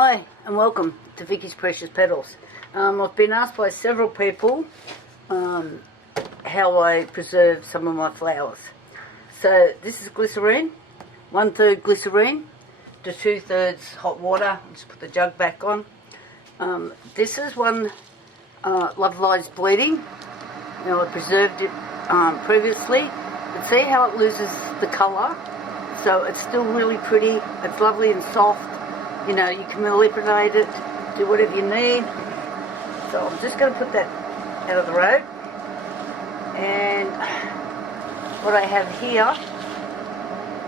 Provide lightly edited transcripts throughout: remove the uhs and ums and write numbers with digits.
Hi and welcome to Vicky's Precious Petals. I've been asked by several people how I preserve some of my flowers. So this is glycerine, 1/3 glycerine to 2/3 hot water. Just put the jug back on. This is one Love Lies Bleeding. Now I preserved it previously, but see how it loses the colour? So it's still really pretty. It's lovely and soft. You know, you can manipulate it, do whatever you need. So I'm just going to put that out of the road. And what I have here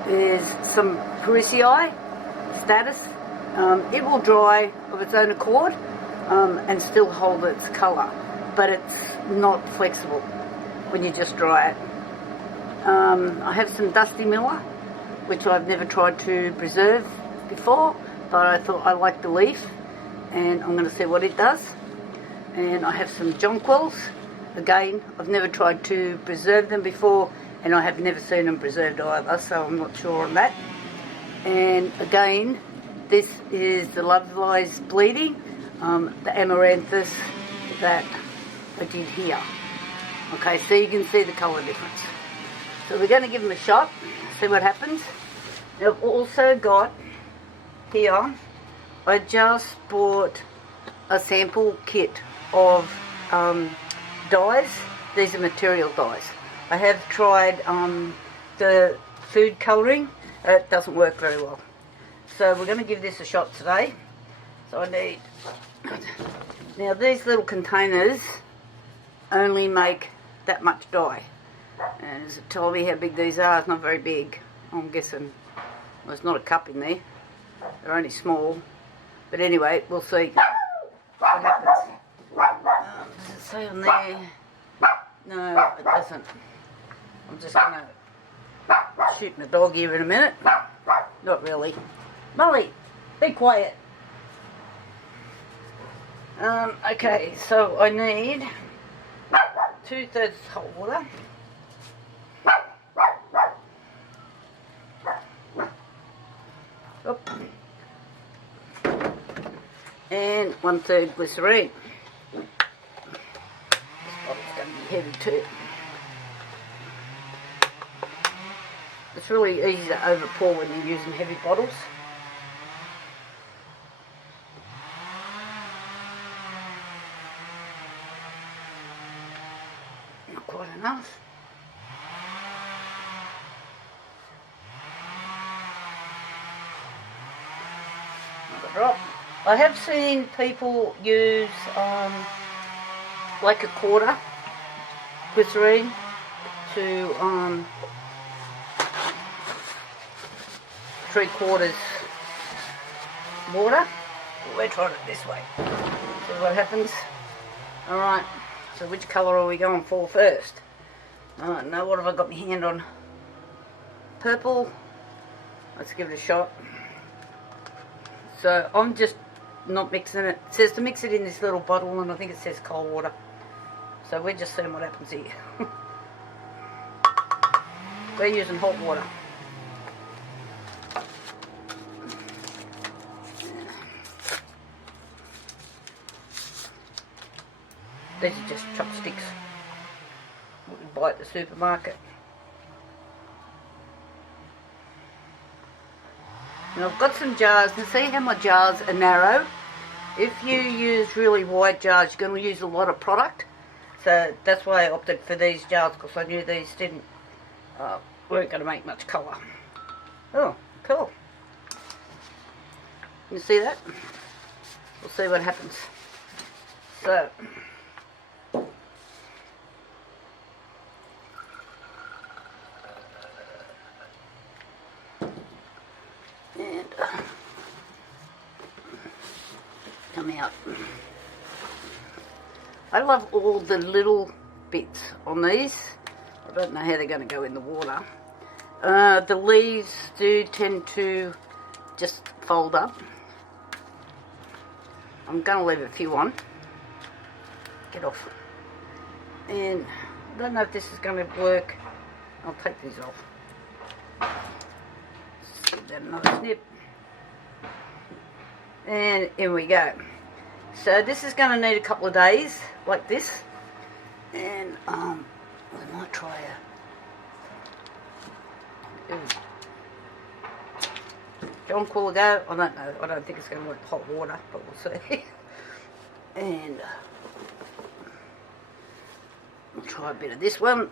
is some Parisiae status. It will dry of its own accord and still hold its colour, but it's not flexible when you just dry it. I have some Dusty Miller, which I've never tried to preserve before, but I thought I liked the leaf, and I'm going to see what it does. And I have some jonquils. Again, I've never tried to preserve them before, and I have never seen them preserved either, so I'm not sure on that. And again, this is the Love Lies Bleeding, the amaranthus that I did here. Okay, so you can see the colour difference. So we're going to give them a shot, see what happens. Now I've also got here, I just bought a sample kit of dyes. These are material dyes. I have tried the food colouring. It doesn't work very well. So we're going to give this a shot today. So I need... Now these little containers only make that much dye. And as it told me how big these are, it's not very big. I'm guessing, well, there's not a cup in there. They're only small. But anyway, we'll see what happens. Does it say on there? No, it doesn't. I'm just going to shoot my dog here in a minute. Not really. Molly, be quiet. Okay, so I need 2/3 hot water. Oop. And 1/3 glycerine. This bottle's going to be heavy too. It's really easy to overpour when you're using heavy bottles. Not quite enough. Another drop. I have seen people use like a quarter glycerine to 3/4 water. We're trying it this way. See what happens. Alright, so which colour are we going for first? Now what have I got my hand on? Purple. Let's give it a shot. So I'm just not mixing it. It says to mix it in this little bottle, and I think it says cold water. So we're just seeing what happens here. We're using hot water. These are just chopsticks. What you buy at the supermarket. And I've got some jars, and see how my jars are narrow. If you use really wide jars, you're going to use a lot of product. So that's why I opted for these jars, because I knew these weren't going to make much colour. Oh, cool. You see that? We'll see what happens. So... and come out. I love all the little bits on these. I don't know how they're going to go in the water. The leaves do tend to just fold up. I'm going to leave a few on. Get off. And I don't know if this is going to work. I'll take these off. Give that another snip. And in we go. So this is going to need a couple of days like this. And we might try John Cooler go. I don't know. I don't think it's going to want hot water, but we'll see. And we'll try a bit of this one.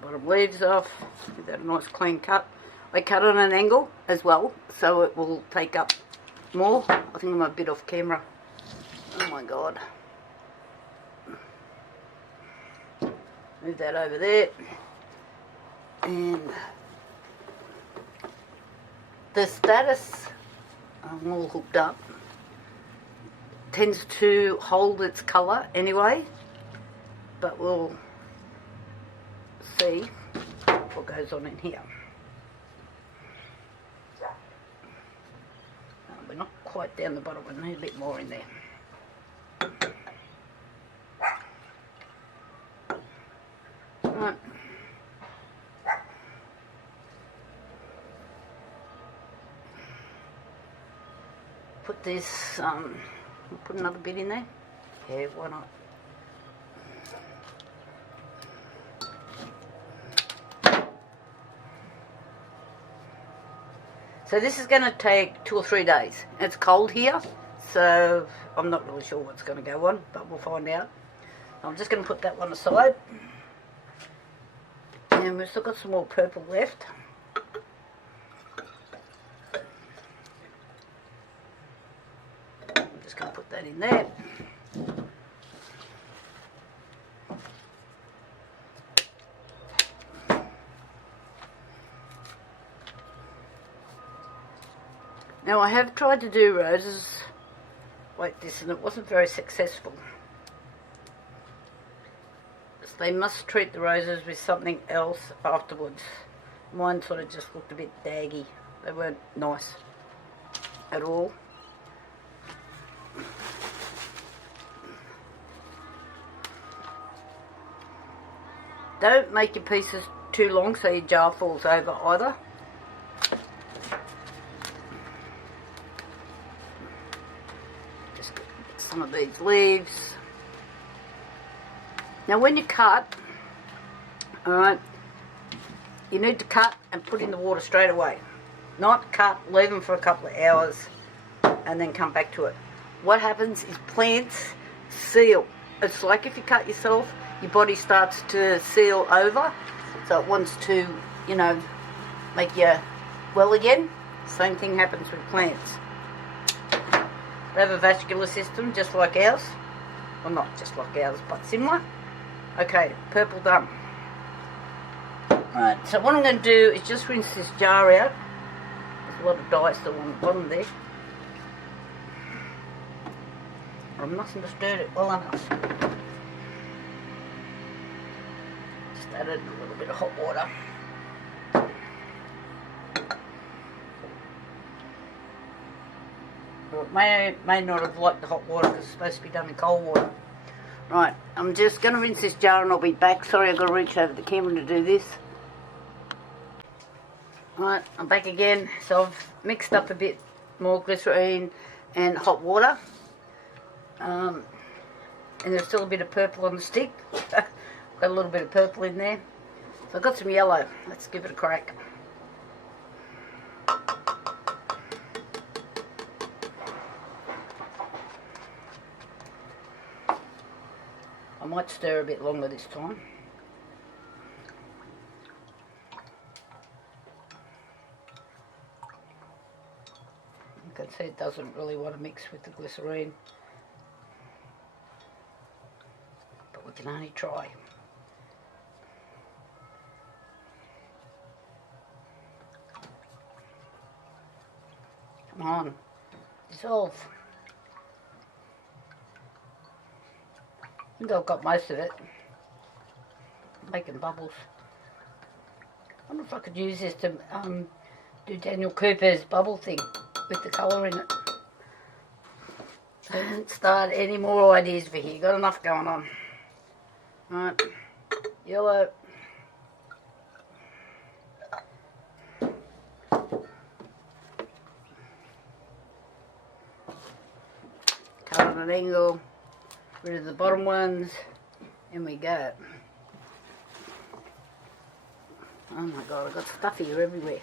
Bottom leaves off, give that a nice clean cut. I cut on an angle as well, so it will take up more. I think I'm a bit off camera. Oh my god. Move that over there. And the status, I'm all hooked up, tends to hold its colour anyway, but we'll see what goes on in here. We're not quite down the bottom, we need a bit more in there. Right. Put this, put another bit in there. Yeah, why not? So this is going to take 2 or 3 days. It's cold here, so I'm not really sure what's going to go on, but we'll find out. I'm just going to put that one aside. And we've still got some more purple left. I'm just going to put that in there. Now I have tried to do roses like this and it wasn't very successful. So they must treat the roses with something else afterwards. Mine sort of just looked a bit daggy. They weren't nice at all. Don't make your pieces too long so your jar falls over either. Just get some of these leaves. Now when you cut, alright, you need to cut and put in the water straight away. Not cut, leave them for a couple of hours and then come back to it. What happens is plants seal. It's like if you cut yourself, your body starts to seal over, so it wants to, you know, make you well again. Same thing happens with plants. They have a vascular system just like ours. Well, not just like ours, but similar. Okay, purple done. Right, so what I'm going to do is just rinse this jar out. There's a lot of dye still on the bottom there. I mustn't have stirred it well enough. Just added a little bit of hot water. Well, it may not have liked the hot water because it's supposed to be done in cold water. Right, I'm just going to rinse this jar and I'll be back. Sorry, I've got to reach over the camera to do this. Right, I'm back again. So I've mixed up a bit more glycerine and hot water. And there's still a bit of purple on the stick. Got a little bit of purple in there. So I've got some yellow. Let's give it a crack. I might stir a bit longer this time. You can see it doesn't really want to mix with the glycerine. But we can only try. Come on, dissolve. I think I've got most of it. Making bubbles. I wonder if I could use this to do Daniel Cooper's bubble thing with the colour in it. Don't start any more ideas for here. Got enough going on. Right, yellow. on an angle, rid of the bottom ones, and we go. Oh my god, I've got stuff here everywhere.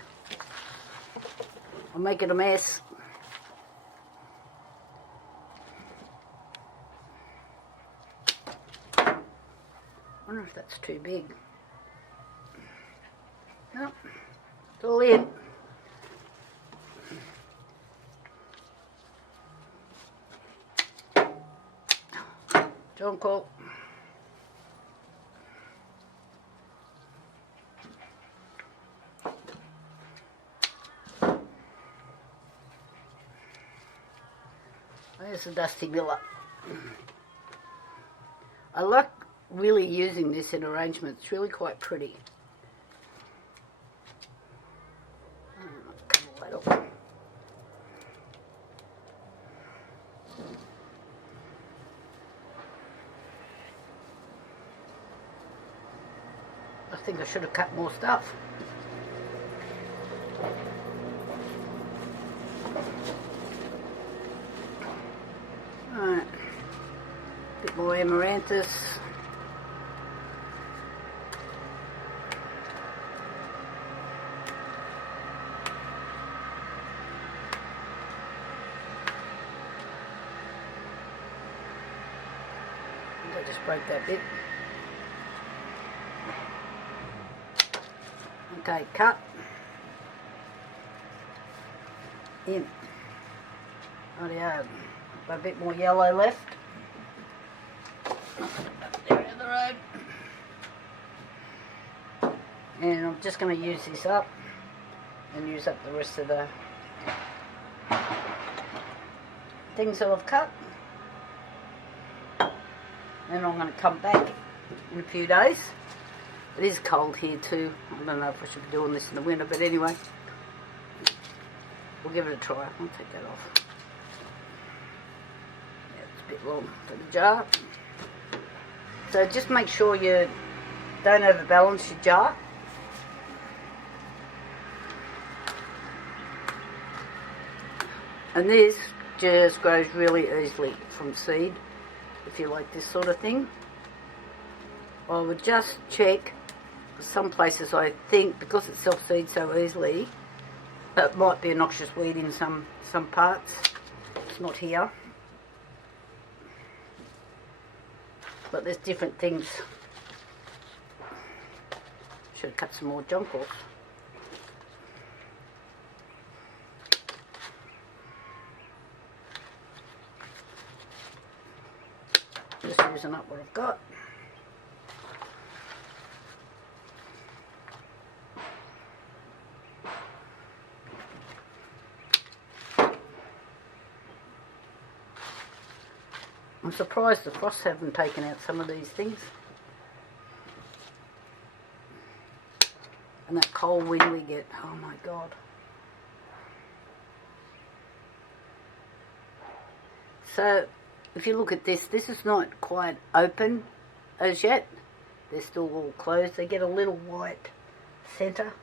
I'm making a mess. I wonder if that's too big. No, it's all in. Jonquil. There's a dusty miller. I like really using this in arrangement. It's really quite pretty. I think I should have cut more stuff. Alright, a bit more amaranthus. I just break that bit. Okay, cut. In. Rightio. Got a bit more yellow left. There in the road. And I'm just going to use this up and use up the rest of the things that I've cut. And I'm going to come back in a few days. It is cold here too. I don't know if I should be doing this in the winter, but anyway, we'll give it a try. I'll take that off. Yeah, it's a bit long for the jar. So just make sure you don't overbalance your jar. And this just grows really easily from seed, if you like this sort of thing. I would just check. Some places I think, because it self-seeds so easily, it might be a noxious weed in some parts. It's not here. But there's different things. Should have cut some more jonquils. Just using up what I've got. I'm surprised the frosts haven't taken out some of these things. And that cold wind we get, oh my god. So, if you look at this, this is not quite open as yet. They're still all closed. They get a little white centre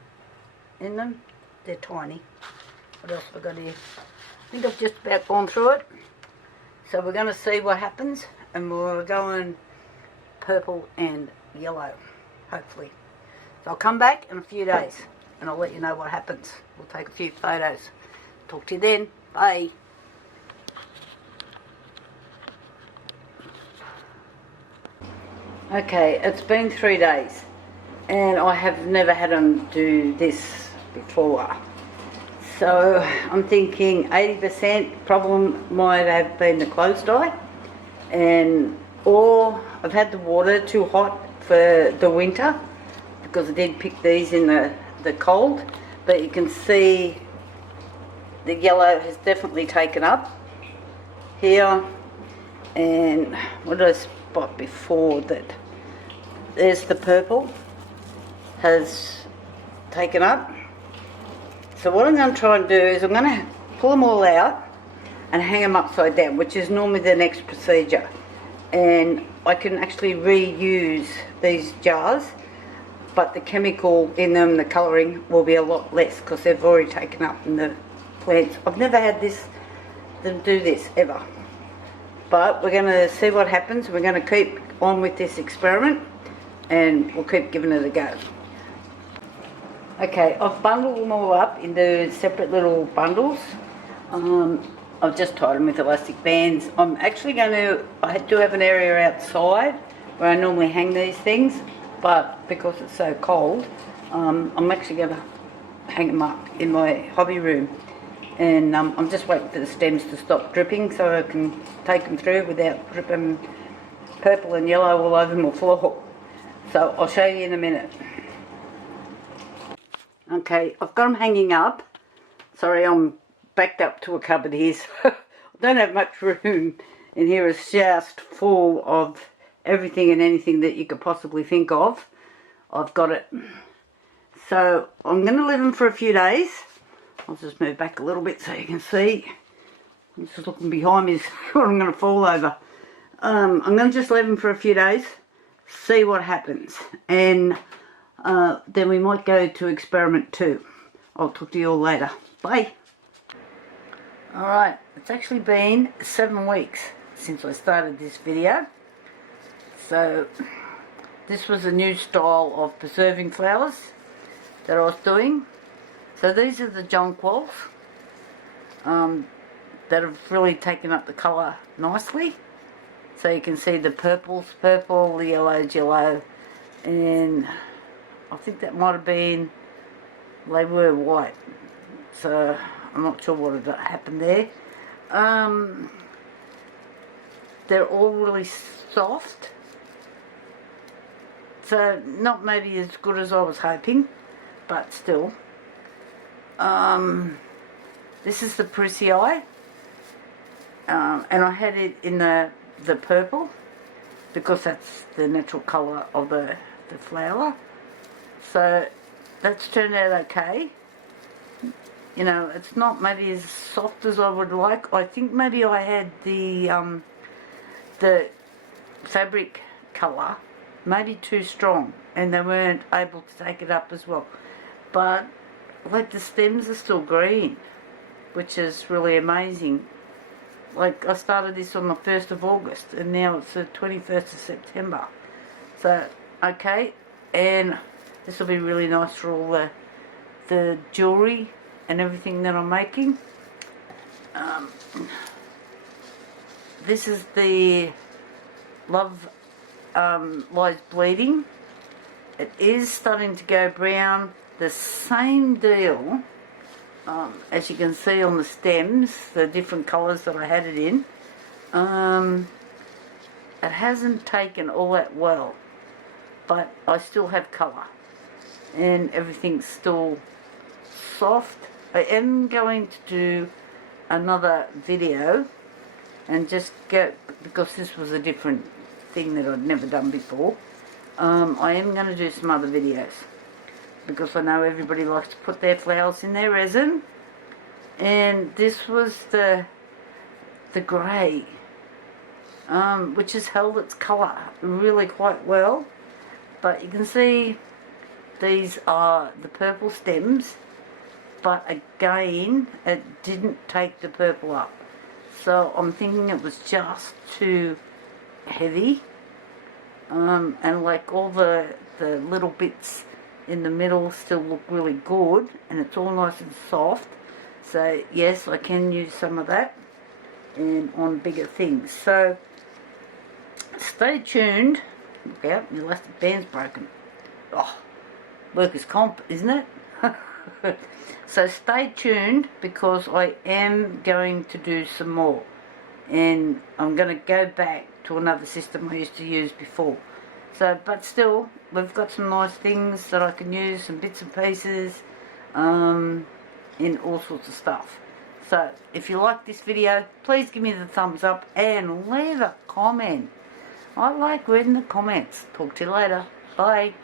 in them. They're tiny. What else have I got here? I think I've just about gone through it. So we're going to see what happens, and we're going purple and yellow, hopefully. So I'll come back in a few days, and I'll let you know what happens. We'll take a few photos. Talk to you then. Bye. Okay, it's been 3 days, and I have never had them do this before. So I'm thinking 80% problem might have been the closed eye, or I've had the water too hot for the winter, because I did pick these in the cold, but you can see the yellow has definitely taken up here. And what did I spot before that? There's the purple has taken up. So what I'm going to try and do is I'm going to pull them all out and hang them upside down, which is normally the next procedure. And I can actually reuse these jars, but the chemical in them, the colouring, will be a lot less because they've already taken up in the plants. I've never had them do this ever. but we're going to see what happens. We're going to keep on with this experiment and we'll keep giving it a go. Okay, I've bundled them all up into separate little bundles. I've just tied them with elastic bands. I'm actually going to, I do have an area outside where I normally hang these things, but because it's so cold, I'm actually going to hang them up in my hobby room. And I'm just waiting for the stems to stop dripping so I can take them through without dripping purple and yellow all over my floor. So I'll show you in a minute. Okay, I've got them hanging up. Sorry, I'm backed up to a cupboard here, so I don't have much room in here. It's just full of everything and anything that you could possibly think of. I've got it. So I'm going to leave them for a few days. I'll just move back a little bit so you can see. I'm just looking behind me is what I'm going to fall over. I'm going to just leave them for a few days, see what happens, and then we might go to experiment 2. I'll talk to you all later. Bye. Alright, it's actually been 7 weeks since I started this video. So this was a new style of preserving flowers that I was doing. So these are the jonquils that have really taken up the colour nicely. So you can see the purple's purple, the yellow's yellow, and I think that might have been, they were white. So I'm not sure what had happened there. They're all really soft. So not maybe as good as I was hoping, but still. This is the Prissii, and I had it in the purple because that's the natural colour of the flower. So that's turned out okay. You know, it's not maybe as soft as I would like. I think maybe I had the fabric colour maybe too strong and they weren't able to take it up as well. But like the stems are still green, which is really amazing. Like I started this on the 1st of August and now it's the 21st of September. So, okay, and this will be really nice for all the jewellery and everything that I'm making. This is the Love Lies Bleeding. It is starting to go brown. The same deal, as you can see on the stems, the different colours that I had it in. It hasn't taken all that well, but I still have colour and everything's still soft. I am going to do another video and just go, because this was a different thing that I'd never done before. I am going to do some other videos because I know everybody likes to put their flowers in their resin, and this was the grey, which has held its colour really quite well. But you can see these are the purple stems, but again it didn't take the purple up, so I'm thinking it was just too heavy, and like all the little bits in the middle still look really good and it's all nice and soft. So yes, I can use some of that and on bigger things. So stay tuned. Look out, the elastic band's broken. Oh, workers' comp, isn't it? So stay tuned because I am going to do some more, and I'm going to go back to another system I used to use before. So, but still, we've got some nice things that I can use, some bits and pieces, in all sorts of stuff. So, if you like this video, please give me the thumbs up and leave a comment. I like reading the comments. Talk to you later. Bye.